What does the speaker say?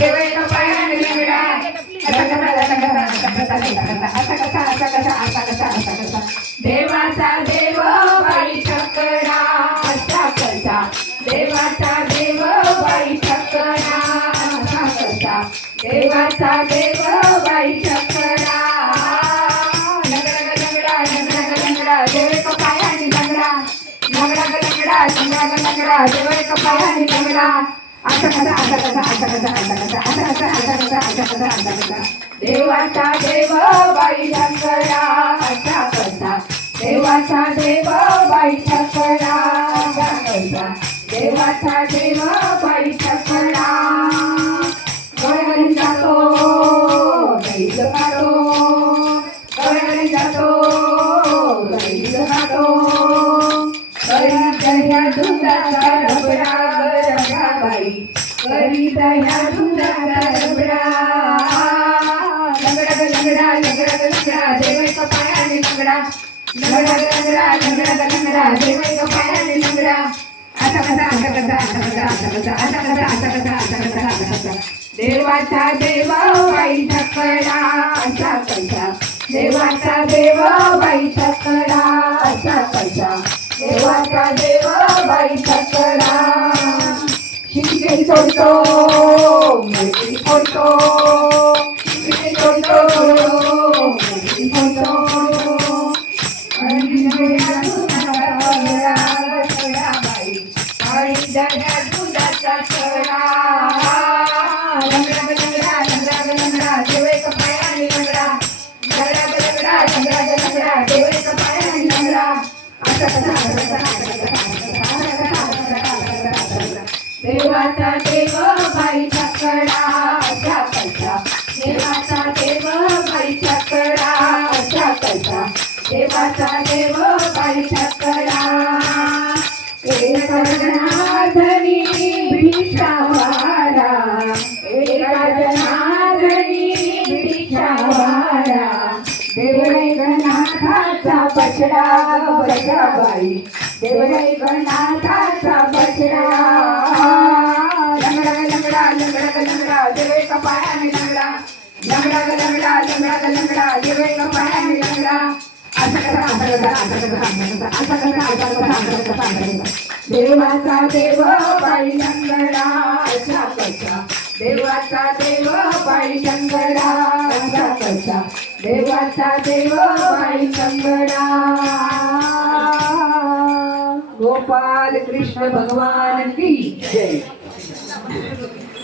देव एका पायाने लंगडा देवाचा देव बाई छकडा असा कसा देवाचा देव बाई छकडा असा कसा देवाचा देव बाई छकडा लंगडा लंगडा लंगडा देव एका पायाने लंगडा लंगडा लंगडा लंगडा लंगडा देव एका पायाने लंगडा असा कसा असा कसा असा कसा असा कसा असा कसा असा कसा असा कसा असा कसा देवाचा देव बाई छकडा असा कसा देवाचा देव बाई छकडा असा कसा देवाचा देव बाई छकडा गडगडी जातो बैल खातो गडगडी जातो बैल खातो करीत ह्या दुधाचा रबडा बाई करीत ह्या दुधाचा रबडा लंगडा लंगडा लंगडा लंगडा देव एका पायाने लंगडा लंगडा लंगडा लंगडा लंगडा देव एका पायाने लंगडा असा कसा असा कसा असा कसा असा कसा असा कसा असा कसा असा कसा असा कसा देवाचा देव बाई छकडा असा कसा देवाचा देव बाई छकडा असा कसा देवाचा देव बाई छकडा शिंके सोडतो मुलगी फोडतो शिंके सोडतो मुलगी फोडतो आणि दह्या दुधाचा सगळा बाई आणि दह्या दुधाचा सगळा लंगडा लंगडा लंगडा लंगडा देव एका पायाने लंगडा लंगडा लंगडा लंगडा लंगडा देव एका पायाने लंगडा असा कसा देवाचा देव बाई छकडा असा कसा देवाचा देव बाई छकडा असा कसा देवाचा देव बाई छकडा एका जनार्दनी भिक्षावाडा एका जनार्दनी भिक्षावाडा देवनाथाचा बछडा बछडा बाई देवनाथाचा बछडा लंगडा लंगडा लंगडा लंगडा देव एका पायाने लंगडा लंगडा लंगडा लंगडा लंगडा देव एका पायाने लंगडा असा कसा असा कसा असा कसा असा कसा असा कसा असा कसा असा कसा देवाचा देव बाई लंगडा असा कसा देवाचा देव बाई लंगडा असा कसा देवाचा देव बाई लंगडा गोपाल कृष्ण भगवान की जय.